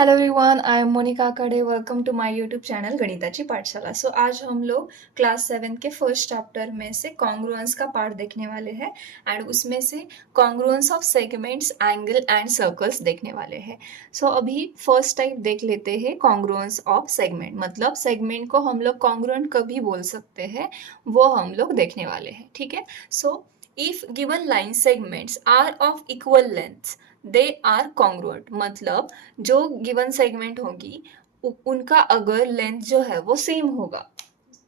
Hello everyone, I am Monika Kade. Welcome to my YouTube channel गणिताची पाठशाला। आज हम लोग क्लास 7 के फर्स्ट चैप्टर में से कॉन्ग्रुएंस का पार्ट देखने वाले हैं एंड उसमें से congruence of segments, angle and circles देखने वाले हैं। अभी फर्स्ट टाइप देख लेते हैं कॉन्ग्रुएंस ऑफ सेगमेंट। मतलब सेगमेंट को हम लोग कॉन्ग्रुएंट कभी बोल सकते हैं, वो हम लोग देखने वाले हैं। ठीक है। If given line segments are of equal length they are congruent. मतलब जो गिवन सेगमेंट होगी उनका अगर लेंथ जो है वो सेम होगा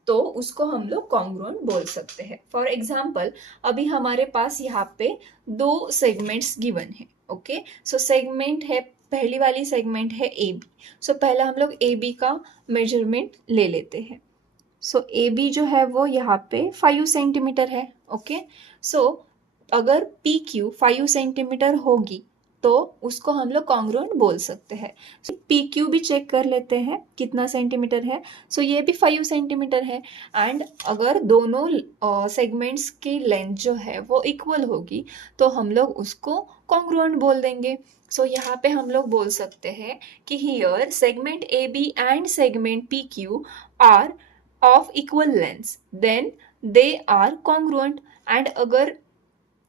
तो उसको हम लोग कॉन्ग्रुएंट बोल सकते हैं। फॉर एग्जाम्पल, अभी हमारे पास यहाँ पे दो सेगमेंट्स गिवन है। ओके, सेगमेंट है, पहली वाली सेगमेंट है ए बी। पहला हम लोग ए बी का मेजरमेंट ले लेते हैं। ए बी जो है वो यहाँ पे 5 सेंटीमीटर है। ओके, अगर पी क्यू 5 सेंटीमीटर होगी तो उसको हम लोग कॉन्ग्रुएंट बोल सकते हैं। पी क्यू भी चेक कर लेते हैं कितना सेंटीमीटर है। ये भी 5 सेंटीमीटर है एंड अगर दोनों सेगमेंट्स की लेंथ जो है वो इक्वल होगी तो हम लोग उसको कॉन्ग्रुएंट बोल देंगे। यहाँ पे हम लोग बोल सकते हैं कि here segment A B and segment P Q are of equal length then they are congruent. And अगर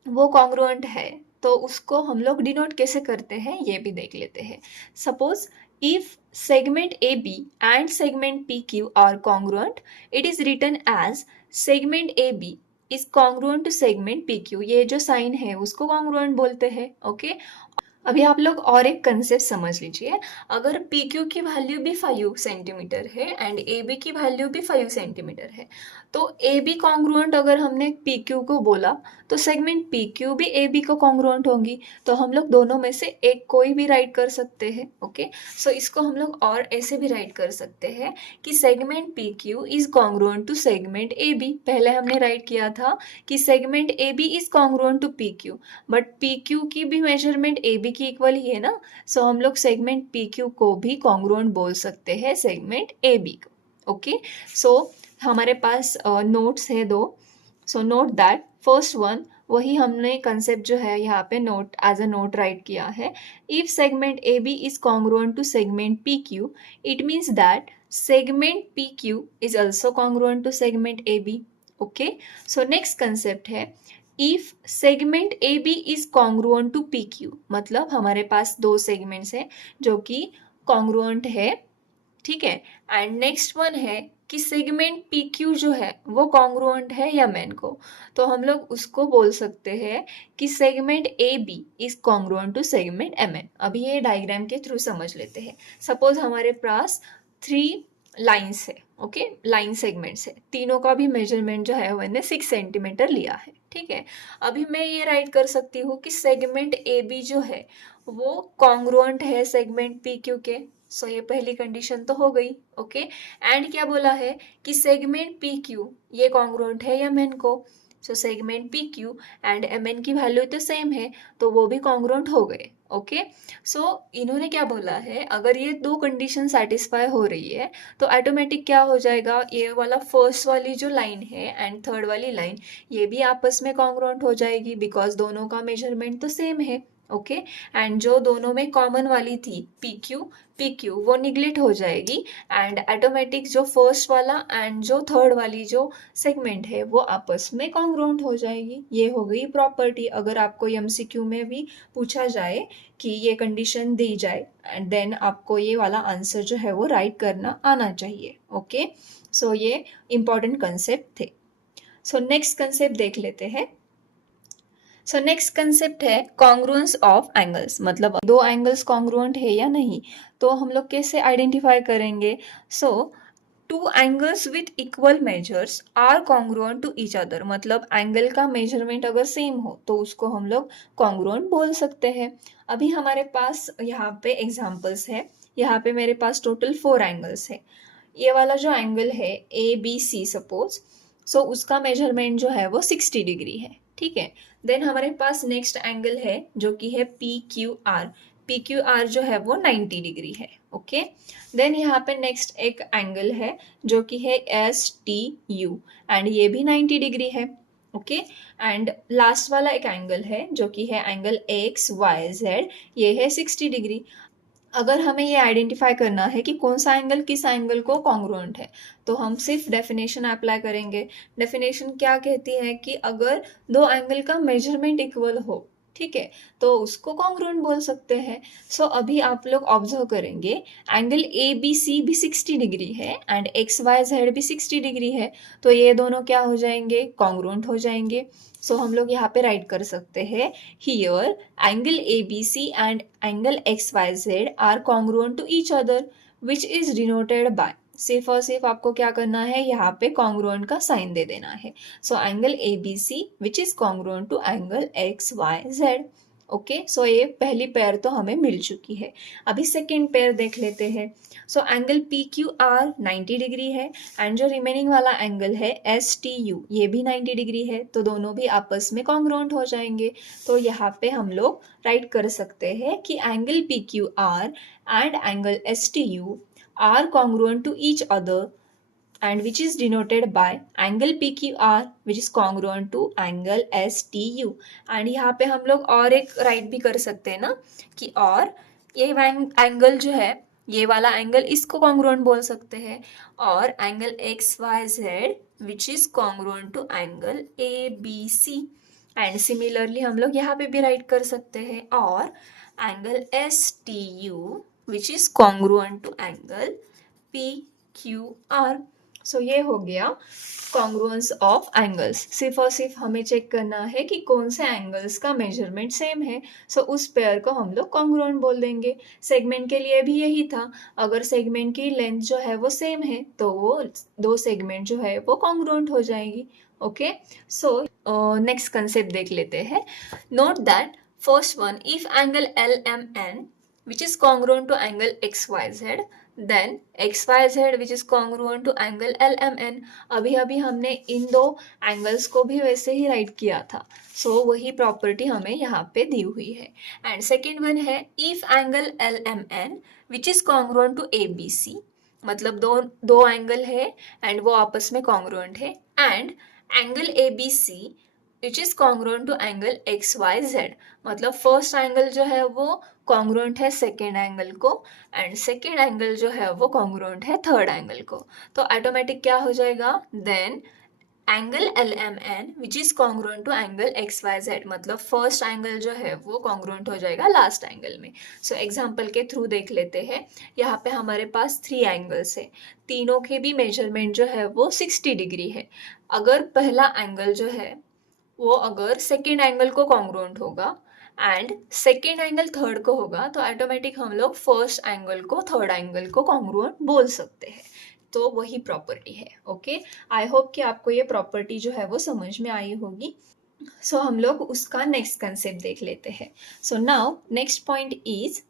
वो कॉन्ग्रुएंट है तो उसको हम लोग डिनोट कैसे करते हैं ये भी देख लेते हैं। Suppose if segment A B and segment P Q are congruent, it is written as segment A B is congruent to segment P Q. ये जो साइन है उसको कॉन्ग्रुएंट बोलते हैं। ओके, अभी आप लोग और एक कंसेप्ट समझ लीजिए। अगर पी क्यू की वैल्यू भी 5 सेंटीमीटर है एंड ए बी की वैल्यू भी 5 सेंटीमीटर है तो ए बी कॉन्ग्रुएंट अगर हमने पी क्यू को बोला तो सेगमेंट पी क्यू भी ए बी को कॉन्ग्रुएंट होंगी। तो हम लोग दोनों में से एक कोई भी राइट कर सकते हैं। ओके, इसको हम लोग और ऐसे भी राइट कर सकते हैं कि segment P Q is congruent to segment A B. पहले हमने राइट किया था कि segment A B is congruent to P Q, but P Q की भी मेजरमेंट ए बी की इक्वल ही है ना। हम लोग सेगमेंट पी क्यू को भी कॉन्ग्रुएंट बोल सकते हैं सेगमेंट ए बी को। ओके, हमारे पास नोट्स है दो। नोट दैट फर्स्ट वन, वही हमने कंसेप्ट जो है यहाँ पे note as a note write किया है। If segment A B is congruent to segment P Q, it means that segment P Q is also congruent to segment A B. Okay, next concept है if segment A B is congruent to P Q. मतलब हमारे पास दो segments हैं जो कि congruent है। ठीक है, एंड नेक्स्ट वन है कि सेगमेंट पी क्यू जो है वो कॉन्ग्रुएंट है एम एन को, तो हम लोग उसको बोल सकते हैं कि segment A B is congruent to segment M N. अभी ये डायग्राम के थ्रू समझ लेते हैं। सपोज हमारे पास 3 लाइन्स है। ओके, लाइन सेगमेंट्स है, तीनों का भी मेजरमेंट जो है मैंने 6 सेंटीमीटर लिया है। ठीक है, अभी मैं ये राइट कर सकती हूँ कि सेगमेंट ए बी जो है वो कॉन्ग्रुएंट है सेगमेंट पी क्यू के। ये पहली कंडीशन तो हो गई। ओके, एंड क्या बोला है कि सेगमेंट पी क्यू ये कॉन्ग्रुएंट है एम एन को। Segment P Q and M N की वैल्यू तो सेम है तो वो भी कॉन्ग्रुएंट हो गए। ओके, इन्होंने क्या बोला है, अगर ये दो कंडीशन सेटिस्फाई हो रही है तो ऑटोमेटिक क्या हो जाएगा, ये वाला फर्स्ट वाली जो लाइन है एंड थर्ड वाली लाइन ये भी आपस में कॉन्ग्रुएंट हो जाएगी बिकॉज दोनों का मेजरमेंट तो सेम है। ओके, एंड जो दोनों में कॉमन वाली थी पी क्यू वो निगलेक्ट हो जाएगी एंड ऑटोमेटिक जो फर्स्ट वाला एंड जो थर्ड वाली जो सेगमेंट है वो आपस में कॉन्ग्रुएंट हो जाएगी। ये हो गई प्रॉपर्टी। अगर आपको एमसीक्यू में भी पूछा जाए कि ये कंडीशन दी जाए एंड देन आपको ये वाला आंसर जो है वो राइट करना आना चाहिए। ओके, ये इंपॉर्टेंट कंसेप्ट थे। नेक्स्ट कंसेप्ट देख लेते हैं। नेक्स्ट कंसेप्ट है कॉन्ग्रुएंस ऑफ एंगल्स। मतलब दो एंगल्स कॉन्ग्रुएंट है या नहीं तो हम लोग कैसे आइडेंटिफाई करेंगे। Two angles with equal measures are congruent to each other. मतलब एंगल का मेजरमेंट अगर सेम हो तो उसको हम लोग कॉन्ग्रुएंट बोल सकते हैं। अभी हमारे पास यहाँ पे एग्जाम्पल्स है। यहाँ पे मेरे पास टोटल 4 एंगल्स है। ये वाला जो एंगल है ए बी सी सपोज, उसका मेजरमेंट जो है वो 60 डिग्री है। ठीक है, देन हमारे पास नेक्स्ट एंगल है जो कि है पी क्यू आर जो है वो 90 डिग्री है। ओके, देन यहाँ पे नेक्स्ट एक एंगल है जो कि है एस टी यू एंड ये भी 90 डिग्री है। ओके, एंड लास्ट वाला एक एंगल है जो कि है एंगल एक्स वाई जेड, ये है 60 डिग्री। अगर हमें ये आइडेंटिफाई करना है कि कौन सा एंगल किस एंगल को कॉन्ग्रुएंट है, तो हम सिर्फ डेफिनेशन अप्लाई करेंगे। डेफिनेशन क्या कहती है कि अगर दो एंगल का मेजरमेंट इक्वल हो, ठीक है, तो उसको कॉन्ग्रुएंट बोल सकते हैं। सो अभी आप लोग ऑब्जर्व करेंगे, एंगल ए बी सी भी 60 डिग्री है एंड एक्स वाई जेड भी 60 डिग्री है, तो ये दोनों क्या हो जाएंगे, कॉन्ग्रुएंट हो जाएंगे। सो हम लोग यहाँ पे राइट कर सकते हैं, here angle ABC and angle XYZ are congruent to each other, which is denoted by, सिर्फ और सिर्फ आपको क्या करना है, यहाँ पे congruent का साइन दे देना है। So angle ABC which is congruent to angle XYZ। Okay, so ये पहली पेयर तो हमें मिल चुकी है। अभी सेकेंड पेयर देख लेते हैं। सो एंगल PQR 90 डिग्री है एंड जो रिमेनिंग वाला एंगल है STU ये भी 90 डिग्री है, तो दोनों भी आपस में कॉन्ग्रुएंट हो जाएंगे। तो यहाँ पे हम लोग राइट कर सकते हैं कि angle PQR and angle STU are congruent to each other and which is denoted by angle PQR which is congruent to angle STU। and यहाँ पे हम लोग और एक राइट भी कर सकते हैं ना, कि और ये एंगल जो है, ये वाला एंगल इसको कॉन्ग्रुएंट बोल सकते हैं, और angle XYZ which is congruent to angle ABC। And similarly हम लोग यहाँ पे भी राइट कर सकते हैं, और angle STU which is congruent to angle PQR। सो ये हो गया कॉन्ग्रुएंस ऑफ एंगल्स। सिर्फ और सिर्फ हमें चेक करना है कि कौन से एंगल्स का मेजरमेंट सेम है, सो उस पेयर को हम लोग कॉन्ग्रुएंट बोल देंगे। सेगमेंट के लिए भी यही था, अगर सेगमेंट की लेंथ जो है वो सेम है तो वो दो सेगमेंट जो है वो कॉन्ग्रुएंट हो जाएगी। ओके, सो नेक्स्ट कंसेप्ट देख लेते हैं। Note that first one, if angle LMN which is congruent to angle XYZ, then XYZ which is congruent to angle LMN। अभी अभी हमने इन दो एंगल्स को भी वैसे ही राइट किया था, सो वही प्रॉपर्टी हमें यहाँ पे दी हुई है। एंड सेकेंड वन है, if angle LMN which is congruent to ABC, मतलब दो एंगल है एंड वो आपस में कॉन्ग्रुएंट है, and angle ABC which is congruent to angle XYZ, मतलब फर्स्ट एंगल जो है वो कॉन्ग्रुएंट है सेकेंड एंगल को, एंड सेकेंड एंगल जो है वो कॉन्ग्रुएंट है थर्ड एंगल को। तो ऑटोमेटिक क्या हो जाएगा, then angle LMN which is congruent to angle XYZ, मतलब फर्स्ट एंगल जो है वो कॉन्ग्रुएंट हो जाएगा लास्ट एंगल में। सो एग्जांपल के थ्रू देख लेते हैं। यहाँ पे हमारे पास 3 एंगल्स है, तीनों के भी मेजरमेंट जो है वो 60 डिग्री है। अगर पहला एंगल जो है वो अगर सेकेंड एंगल को कॉन्ग्रुएंट होगा एंड सेकेंड एंगल थर्ड को होगा, तो ऑटोमेटिक हम लोग फर्स्ट एंगल को थर्ड एंगल को कॉन्ग्रुएंट बोल सकते हैं। तो वही प्रॉपर्टी है। ओके, आई होप कि आपको ये प्रॉपर्टी जो है वो समझ में आई होगी। सो हम लोग उसका नेक्स्ट कंसेप्ट देख लेते हैं। So now next point is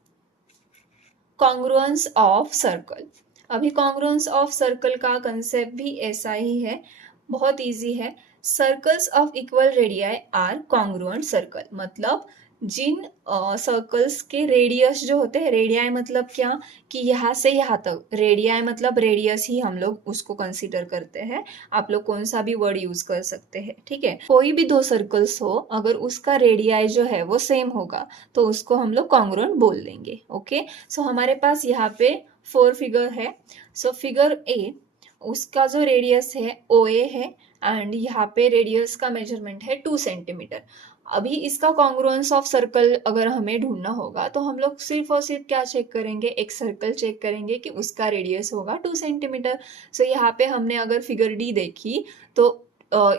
congruence of circle. अभी कॉन्ग्रुएंस ऑफ सर्कल का कंसेप्ट भी ऐसा ही है, बहुत इजी है। Circles of equal radii are congruent circle, मतलब जिन सर्कल्स के रेडियस जो होते हैं, रेडियाई मतलब क्या, कि यहाँ से यहाँ तक, रेडियाई मतलब रेडियस ही हम लोग उसको कंसीडर करते हैं। आप लोग कौन सा भी वर्ड यूज कर सकते हैं, ठीक है। कोई भी दो सर्कल्स हो, अगर उसका रेडियाई जो है वो सेम होगा तो उसको हम लोग कॉन्ग्रुएंट बोल देंगे। ओके, सो हमारे पास यहाँ पे 4 फिगर है। सो फिगर ए, उसका जो रेडियस है OA है एंड यहाँ पे रेडियस का मेजरमेंट है 2 सेंटीमीटर। अभी इसका कॉन्ग्रुएंस ऑफ सर्कल अगर हमें ढूंढना होगा तो हम लोग सिर्फ और सिर्फ क्या चेक करेंगे, एक सर्कल चेक करेंगे कि उसका रेडियस होगा 2 सेंटीमीटर। सो यहाँ पे हमने अगर फिगर डी देखी तो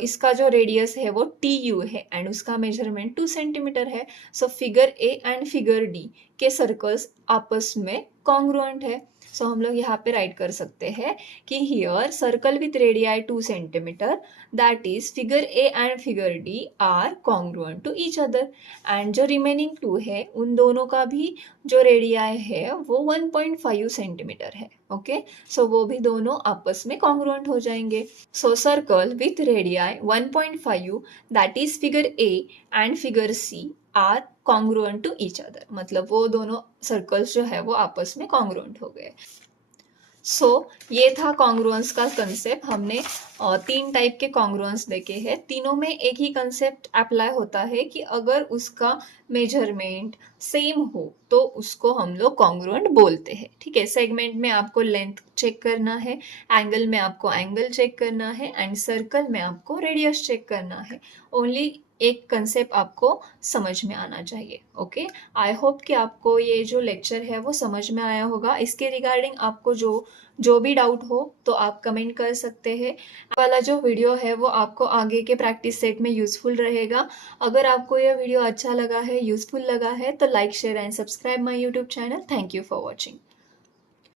इसका जो रेडियस है वो TU है एंड उसका मेजरमेंट 2 सेंटीमीटर है। So figure A and figure D के सर्कल्स आपस में कॉन्ग्रुएंट है। सो हम लोग यहाँ पे राइट कर सकते हैं कि here circle with radii 2 centimetre, that is figure A and figure D are congruent to each other. And जो रिमेनिंग 2 है उन दोनों का भी जो रेडियाई है वो 1.5 सेंटीमीटर है। ओके, सो वो भी दोनों आपस में कॉन्ग्रुएंट हो जाएंगे। So circle with radii 1.5 that is figure A and figure C are congruent to each other, मतलब वो दोनों सर्कल्स जो है वो आपस में कॉन्ग्रुएंट हो गए। सो ये था कॉन्ग्रुएंस का कंसेप्ट। हमने 3 टाइप के कॉन्ग्रुएंस देखे हैं। तीनों में एक ही कंसेप्ट अप्लाई होता है कि अगर उसका मेजरमेंट सेम हो तो उसको हम लोग कॉन्ग्रुएंट बोलते हैं। ठीक है, सेगमेंट में आपको लेंथ चेक करना है, एंगल में आपको एंगल चेक करना है एंड सर्कल में आपको रेडियस चेक करना है। ओनली एक कंसेप्ट आपको समझ में आना चाहिए। ओके, आई होप कि आपको ये जो लेक्चर है वो समझ में आया होगा। इसके रिगार्डिंग आपको जो भी डाउट हो तो आप कमेंट कर सकते हैं। वाला जो वीडियो है वो आपको आगे के प्रैक्टिस सेट में यूजफुल रहेगा। अगर आपको यह वीडियो अच्छा लगा है, यूजफुल लगा है, तो like share and subscribe my YouTube channel. Thank you for watching.